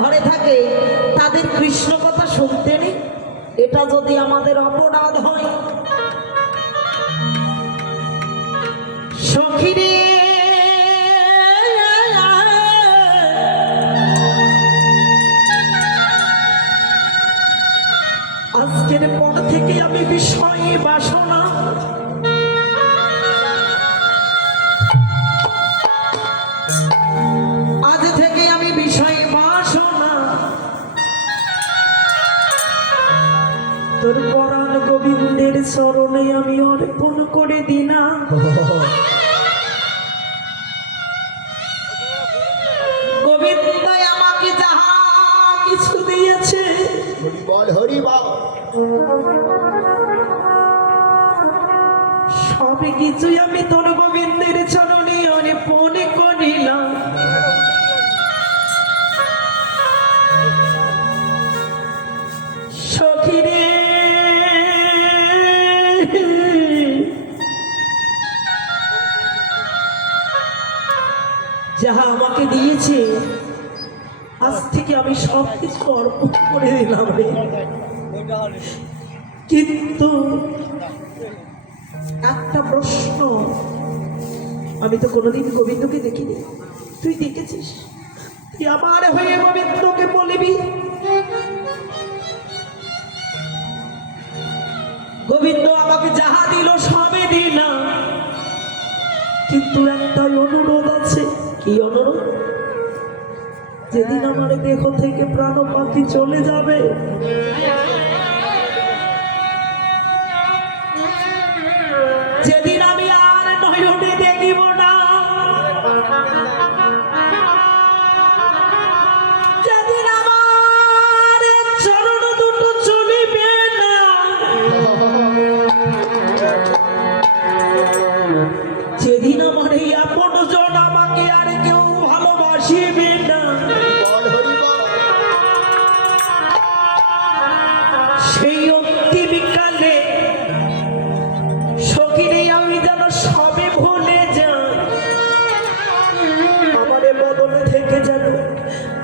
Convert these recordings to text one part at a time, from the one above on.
ঘরে থাকে তাদের কৃষ্ণ কথা শুনতে নেই? এটা যদি আমাদের অপরাধ হয়, সখীরে আজকের পর থেকে আমি বিষয়ে বাসনা আজ থেকে আমি বিষয়ে বাসনা তোর পরাণ গোবিন্দের চরণে আমি অর্পণ করে দিলাম। গোবিন্দ আমাকে যাহা কিছু দিয়েছে সব কিছুই আমি তোর গোবিন্দের চরণে অর্পণ করিলাম। সখীরে যাহা আমাকে দিয়েছে আজ থেকে আমি সব কিছু অর্পণ করে দিলাম রে। কিন্তু একটা প্রশ্ন, আমি তো কোনোদিন গোবিন্দকে দেখিনি, তুই দেখেছিস? তুই আমার হয়ে গোবিন্দকে বলবি গোবিন্দ আমাকে যাহা দিল সবে দিলাম, কিন্তু একটা অনুরোধ আছে। কি অনুরোধ? যেদিন আমার দেহ থেকে প্রাণ পাখি চলে যাবে, যেদিন আমি আর নয়নে দেখিব না, যেদিন আমার চরণ দুটো চলিবে না, যেদিন আমার এই আপন জন আমাকে আর কেউ ভালোবাসিবে না, সেই অন্তিমকালে সখীরে আমি যেন সবে ভুলে যাই। আমার বদলে থেকে যেন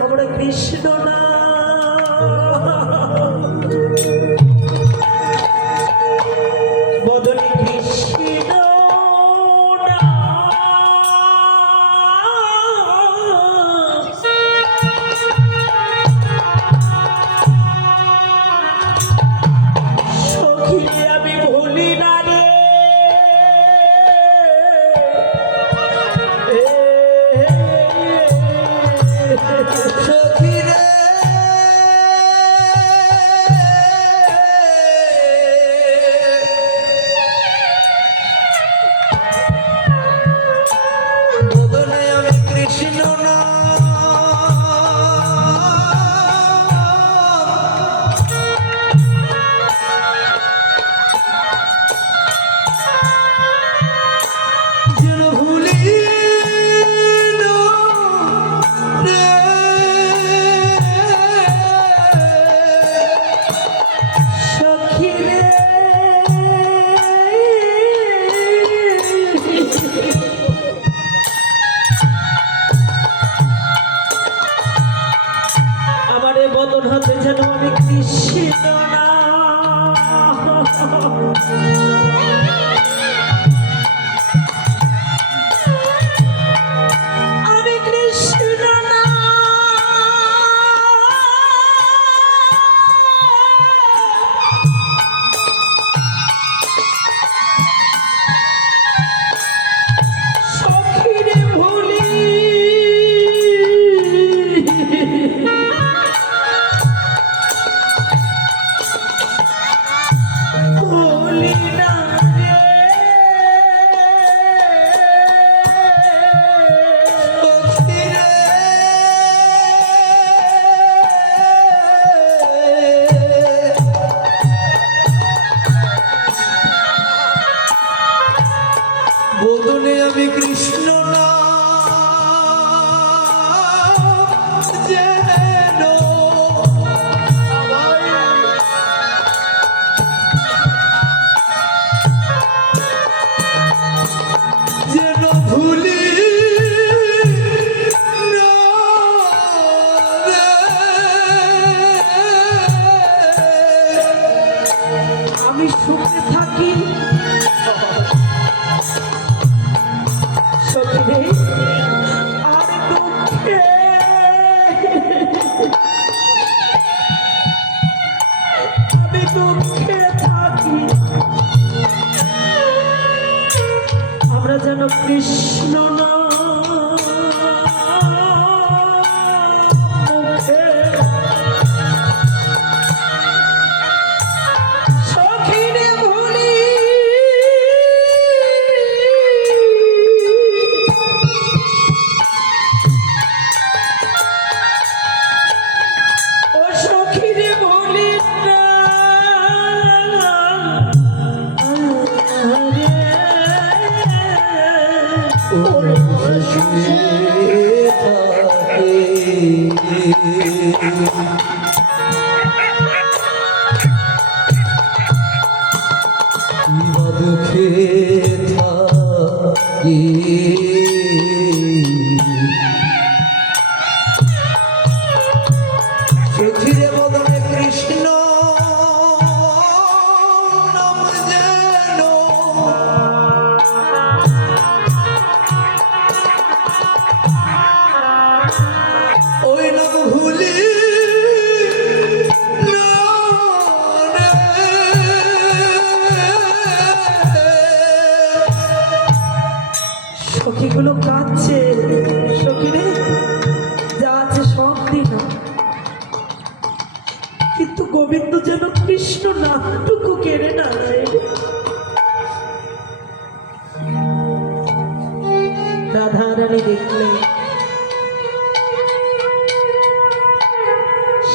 আমরা কৃষ্ণ না বদলে কৃষ্ণ না। সখীরে আমি ভুলি না রে। সখীরে বদলে আমি কৃষ্ণ না যেন ভুলি না রে। সখীরে আমারে বদন হতে যেন আমি কৃষ্ণ না। আমি কৃষ্ণ না। সখীরে ভুলি ভুলি না। কৃষ্ণ না মুখে সখিরে ভুলি ও সখিরে ভুলি না দুঃখে থাকি সখিরে বদনে কৃষ্ণ নাম যেন ওই নাম ভুলি সখীগুলো কাঁদছে সখীরে যা আছে সব দিন কিন্তু গোবিন্দ যেন কৃষ্ণ নামটুকু কেড়ে না নেয়। রাধারানী দেখলে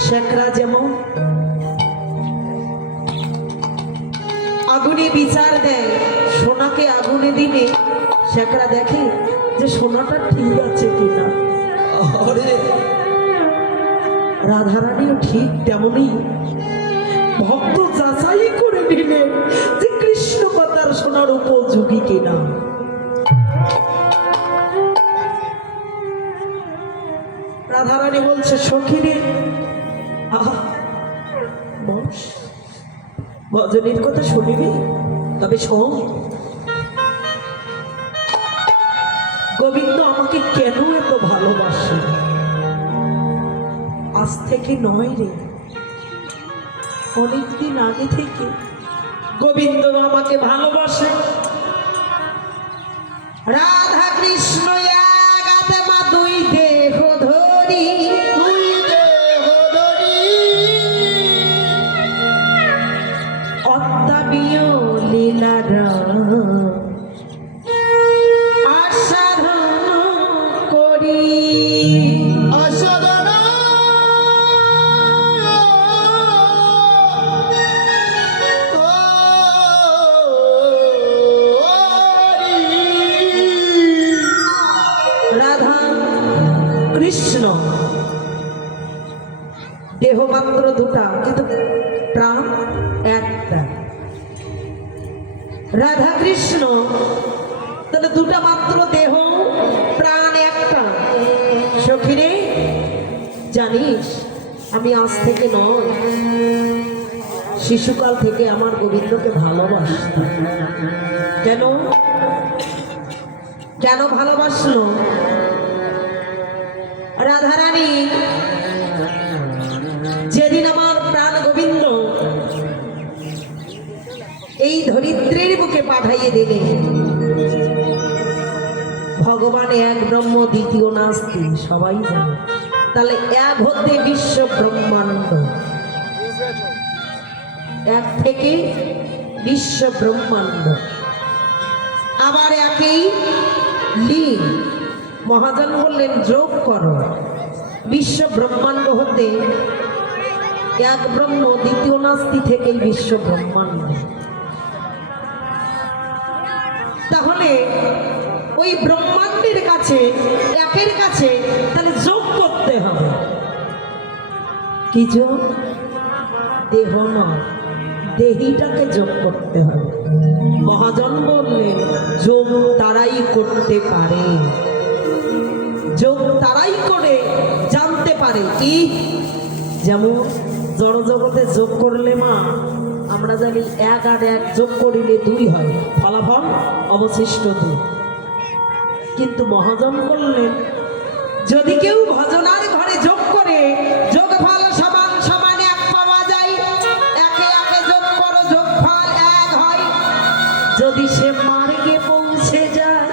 শেখরা যেমন আগুনে বিচার দেয় সোনাকে আগুনে দিলে শেখরা দেখে যে সোনাটা ঠিক আছে কিনা। আরে রাধারানীও ঠিক তেমনই ভক্ত যাচাই করে নিলেন যে কৃষ্ণ পাতার সোনার উপযোগী কিনা। রাধারানী বলছে সখীরে ভজনের কথা শুনিবি তবে শোন গোবিন্দ আমাকে কেন এত ভালোবাসে আজ থেকে নয় রে অনেকদিন আগে থেকে গোবিন্দ আমাকে ভালোবাসে। রাধা কৃষ্ণ এক আত্মা দুই দেহ ধরি অত্যাবীয় লীলারা আসাধন করি রাধা কৃষ্ণ দেহ মাত্র দুটা কিন্তু প্রাণ একটা। রাধা কৃষ্ণ তাহলে দুটা মাত্র দেহ প্রাণ একটা। সখিরে জানিস আমি আজ থেকে নয় শিশুকাল থেকে আমার গোবিন্দকে ভালোবাসতাম। কেন কেন ভালোবাসলো? রাধারানী যেদিন আমার প্রাণ গোবিন্দ এই ধরিত্রীর বুকে পাঠাইয়ে দিলে ভগবান এক ব্রহ্ম দ্বিতীয় নাস্তি সবাই জানে। তাহলে এক হতে বিশ্ব ব্রহ্মাণ্ড, এক থেকে বিশ্ব ব্রহ্মাণ্ড, আবার একই লীন। মহাজন বললেন যোগ করো বিশ্ব ব্রহ্মাণ্ড হতে এক ব্রহ্ম দ্বিতীয় নাস্তি থেকে বিশ্ব ব্রহ্মাণ্ড। তাহলে ওই ব্রহ্মাণ্ডের কাছে একের কাছে তাহলে যোগ করতে হবে। কি যোগ? দেহ নয়, দেহিটাকে যোগ করতে হবে। মহাজন বললেন যোগ তারাই করতে পারে, যোগ তারাই করে জানতে পারে। কি? যেমন জড় জগতে যোগ করলে মা আমরা জানি এক আর এক যোগ করিলে দুই হয়, ফলাফল অবশিষ্ট দুই। কিন্তু মহাজন বললেন যদি কেউ ভজনার ঘরে যোগ করে যোগফল সমান সমান এক পাওয়া যায়। একে একে যোগ করো যোগফল এক হয়। যদি সে মার্গে পৌঁছে যায়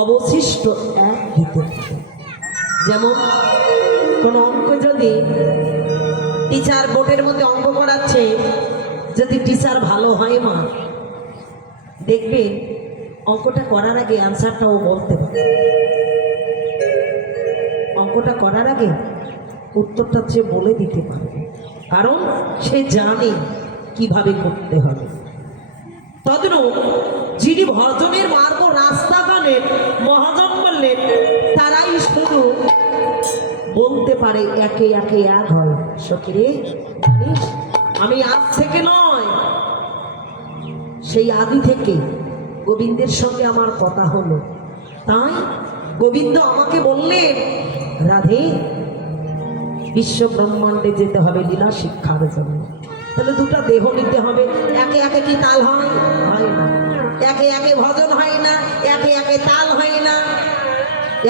অবশিষ্ট এক দিতে হবে। যেমন কোনো অঙ্ক যদি টিচার বোর্ডের মধ্যে অঙ্ক করাচ্ছে, যদি টিচার ভালো হয় মা, দেখবে অঙ্কটা করার আগে অ্যান্সারটাও বলতে পারে। অঙ্কটা করার আগে উত্তরটা সে বলে দিতে পারবে, কারণ সে জানে কিভাবে করতে হবে। তদ্রূপ যিনি ভজনের মার্গ রাস্তা গানের মহাজন বললেন, তারাই শুধু বলতে পারে একে একে এক হয়। সখীরে জানিস, আমি আজ থেকে নয়, সেই আদি থেকে গোবিন্দের সঙ্গে আমার কথা হলো। তাই গোবিন্দ আমাকে বললেন, রাধে বিশ্ব ব্রহ্মাণ্ডে যেতে হবে লীলা শিক্ষার জন্য। তাহলে দুটা দেহ নিতে হবে। একে একে কি তাল হয়? হয় না। একে একে ভজন হয় না, একে একে তাল হয় না,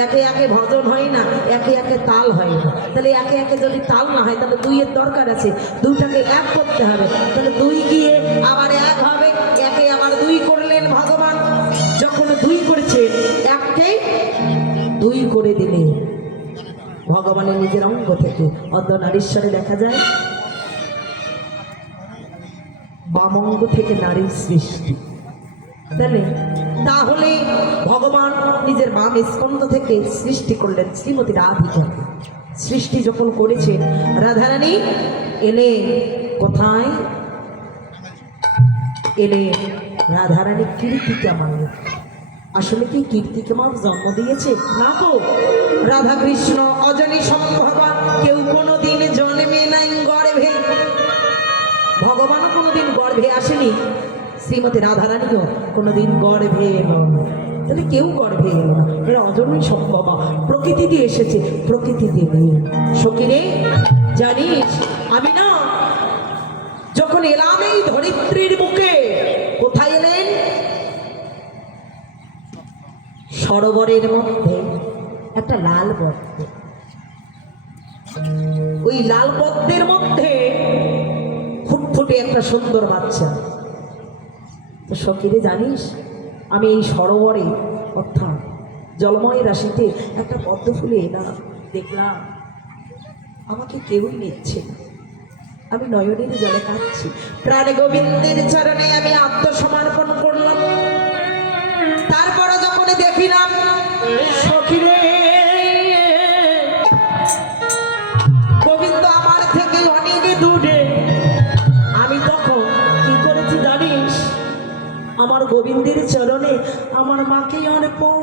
একে একে ভজন হয় না, একে একে তাল হয় না। তাহলে একে একে যদি তাল না হয়, তাহলে দুইয়ের দরকার আছে, দুইটাকে এক করতে হবে। তাহলে দুই গিয়ে আবার এক হবে, একে আবার দুই করলেন ভগবান। যখন দুই করেছেন, এককে দুই করে দিলেন ভগবানের নিজের অঙ্গ থেকে। অর্ধনারীশ্বরে দেখা যায় বামঙ্গ থেকে নারীর সৃষ্টি। তাহলে ভগবান নিজের বাম স্কন্ধ থেকে সৃষ্টি করলেন শ্রীমতী রাধিকা। সৃষ্টি যখন করেছেন, রাধারানী এলেন কোথায়? এলেন রাধারানী কীর্তিকে মানলেন। আসলে কি কীর্তিকে মার জন্ম দিয়েছে? না গো, রাধা কৃষ্ণ অজনী সম্ভবা, কেউ কোনোদিন জন্মে নাই গর্ভে। ভগবানও কোনোদিন গর্ভে আসেনি, শ্রীমতী রাধারানীও কোনোদিন গর্ভে এলো না। তাহলে কেউ গর্ভে এলো না, এরা অজনী সম্ভবা, প্রকৃতি দিয়ে এসেছে, প্রকৃতি দিয়ে নেই। সখীরে জানিস, আমি না যখন এলাম এই ধরিত্রীর বুকে, কোথায় এলেন? সরোবরের মধ্যে একটা লাল পদ্ম। ওই লাল পদ্মের মধ্যে ফুটফুটে একটা সুন্দর বাচ্চা। তো সখীরে জানিস, আমি এই সরোবরে অর্থাৎ জলময় রাশিতে একটা পদ্ম ফুলে এলাম, দেখলাম আমাকে কেউই নিচ্ছে না। আমি নয়নের জলে কাঁদছি, প্রাণে গোবিন্দের চরণে আমি আত্মসমর্পণ করলাম। তারপরে যখন দেখিলাম সখীরে গোবিন্দ আমার থেকে অনেক দূরে, আমি তখন কি করেছি জানিস? আমার গোবিন্দের চরণে আমার মাকে অর্পণ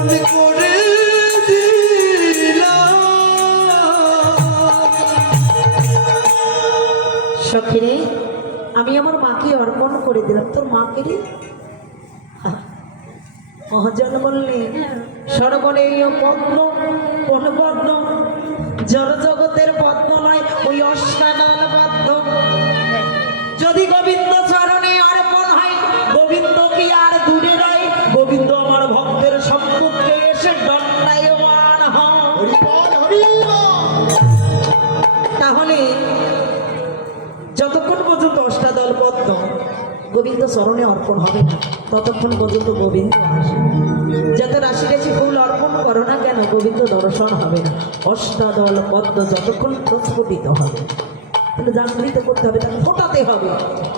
আমি করেছিলাম। সখীরে আমি আমার মাকে অর্পণ করে দিলাম। তোর মাকে রে? মহাজন বললে, সরোবরে পদ্ম, কোন পদ্ম? জড় জগতের পদ্ম নয়, ওই অষ্টাদল পদ্ম। যদি গোবিন্দ চরণে অর্পণ হয়, গোবিন্দ কি আর দূরে নয়? গোবিন্দ আমার ভক্তের সম্মুখে এসে দণ্ডায়মান হয়। তাহলে চরণে অর্পণ হবে না ততক্ষণ পর্যন্ত গোবিন্দ আসে। যত রাশি রাশি ফুল অর্পণ করো না কেন গোবিন্দ দর্শন হবে না। অষ্টাদল পদ্ম যতক্ষণ প্রস্ফুটিত হবে, তাহলে জাগৃত করতে হবে, তাকে ফোটাতে হবে।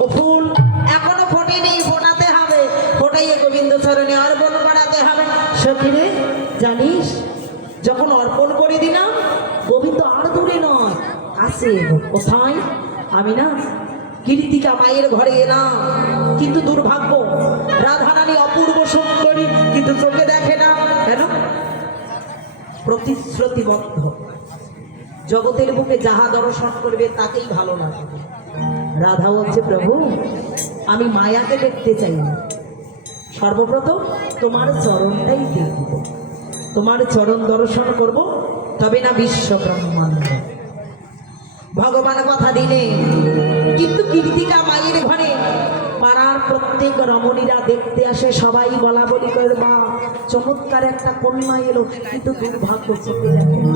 ও ফুল এখনো ফোটেনি, ফোটাতে হবে, ফোটাইয়ে গোবিন্দ চরণে অর্পণ করাতে হবে। সখিরে জানিস, যখন অর্পণ করে দিলাম গোবিন্দ আর দূরে নয়, আসে কোথায়? আমি না কীর্তিকা মায়ের ঘরে এলাম, কিন্তু দুর্ভাগ্য রাধারানী অপূর্ব সুন্দরী, কিন্তু চোখে দেখে না কেন? প্রতিশ্রুতিবদ্ধ, জগতের বুকে যাহা দর্শন করবে তাকেই ভালো লাগবে। রাধা বলছে প্রভু আমি মায়াকে দেখতে চাই না, সর্বপ্রথম তোমার চরণটাই দেখব, তোমার চরণ দর্শন করব, তবে না বিশ্ব ব্রহ্মাণ্ড। ভগবান কথা দিলে, কিন্তু কীর্তিকা মায়ের ঘরে পাড়ার প্রত্যেক রমণীরা দেখতে আসে, সবাই বলা বলি করে বা চমৎকার একটা কন্যা এলো, কিন্তু দুর্ভাগ্য চোখে দেখে না।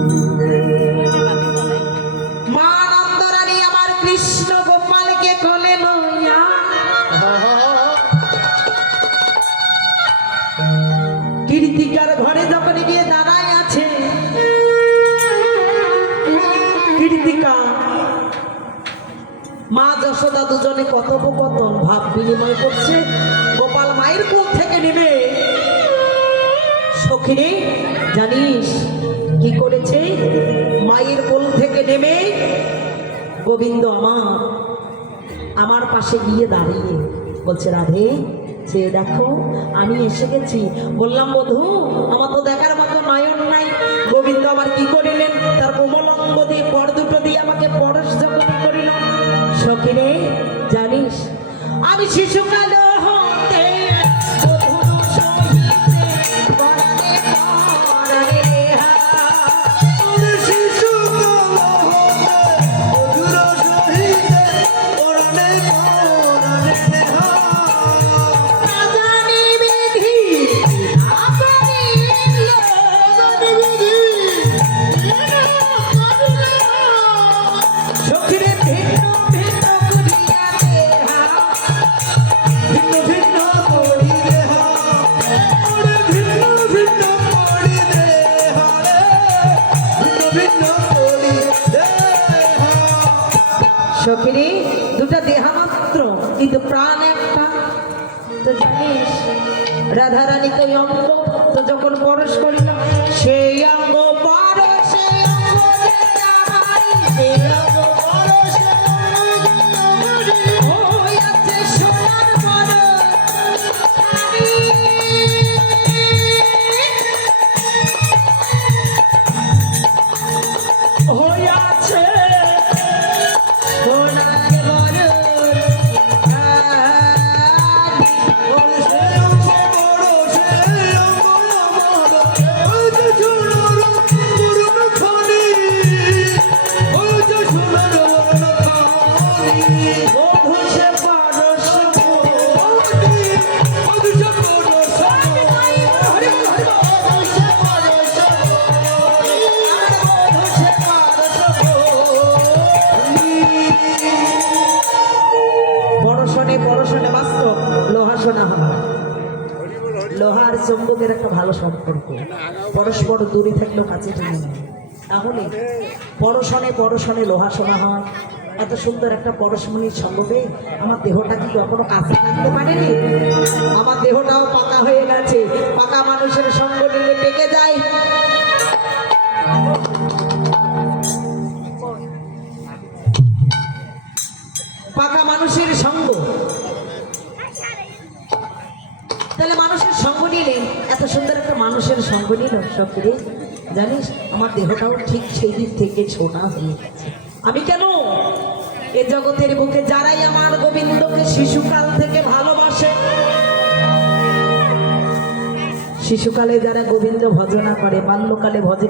মা নন্দরানী আমার কৃষ্ণ গোপালকে কোলে লইয়া কীর্তিকার ঘরে যখন গিয়ে দাঁড়ায় আছে, কীর্তিকা মা যশোদা দুজনে কথোপকথন ভাব বিনিময় করছে। গোপাল মায়ের কোল থেকে নেমে, সখিরে জানিস কি করেছে? মায়ের কোল থেকে নেমে গোবিন্দ আমার পাশে গিয়ে দাঁড়িয়ে বলছে রাধে যে দেখো আমি এসে গেছি। বললাম বধূ আমার তো দেখার মতো নয়ন নাই। গোবিন্দ আমার কি করিলেন? তার কোমল অঙ্গ দিয়ে পর দুটো দিয়ে আমাকে পরশ যখন করিল। সখিরে জানিস আমি শিশুকাল হতে বধূর সহিতে পরাণে পরাণে রেহা। সখিরে দুটা দেহা মাত্র, কিন্তু প্রাণ একটা। তো জানিস রাধারানীকে ওই অঙ্গ তো যখন পরশ করিল, সেই অঙ্গ পরশে লোহার চুম্বকের একটা ভালো সম্পর্ক, পরস্পর দূরে থাকলেও কাছে টেনে নেয়। তাহলে পরশনে পরশনে লোহা শোনা হয়। এত সুন্দর একটা পরশমণির সঙ্গ পেয়ে আমার দেহটা কি কখনো কাছে থাকতে পারেনি? আমার দেহটাও পাকা হয়ে গেছে। পাকা মানুষের সঙ্গ নিলে পেকে যায়। পাকা মানুষের সঙ্গ, তাহলে মানুষের সঙ্গ নিলে, এত সুন্দর একটা মানুষের সঙ্গ নিল সত্যি জানিস আমার দেহটাও ঠিক সেই দিক থেকে ছোটা হয়ে গেছে। আমি কেন এ জগতের বুকে যারাই আমার গোবিন্দকে শিশুকাল থেকে ভালোবাসে, শিশুকালে যারা গোবিন্দ ভজনা করে, বাল্যকালে ভজে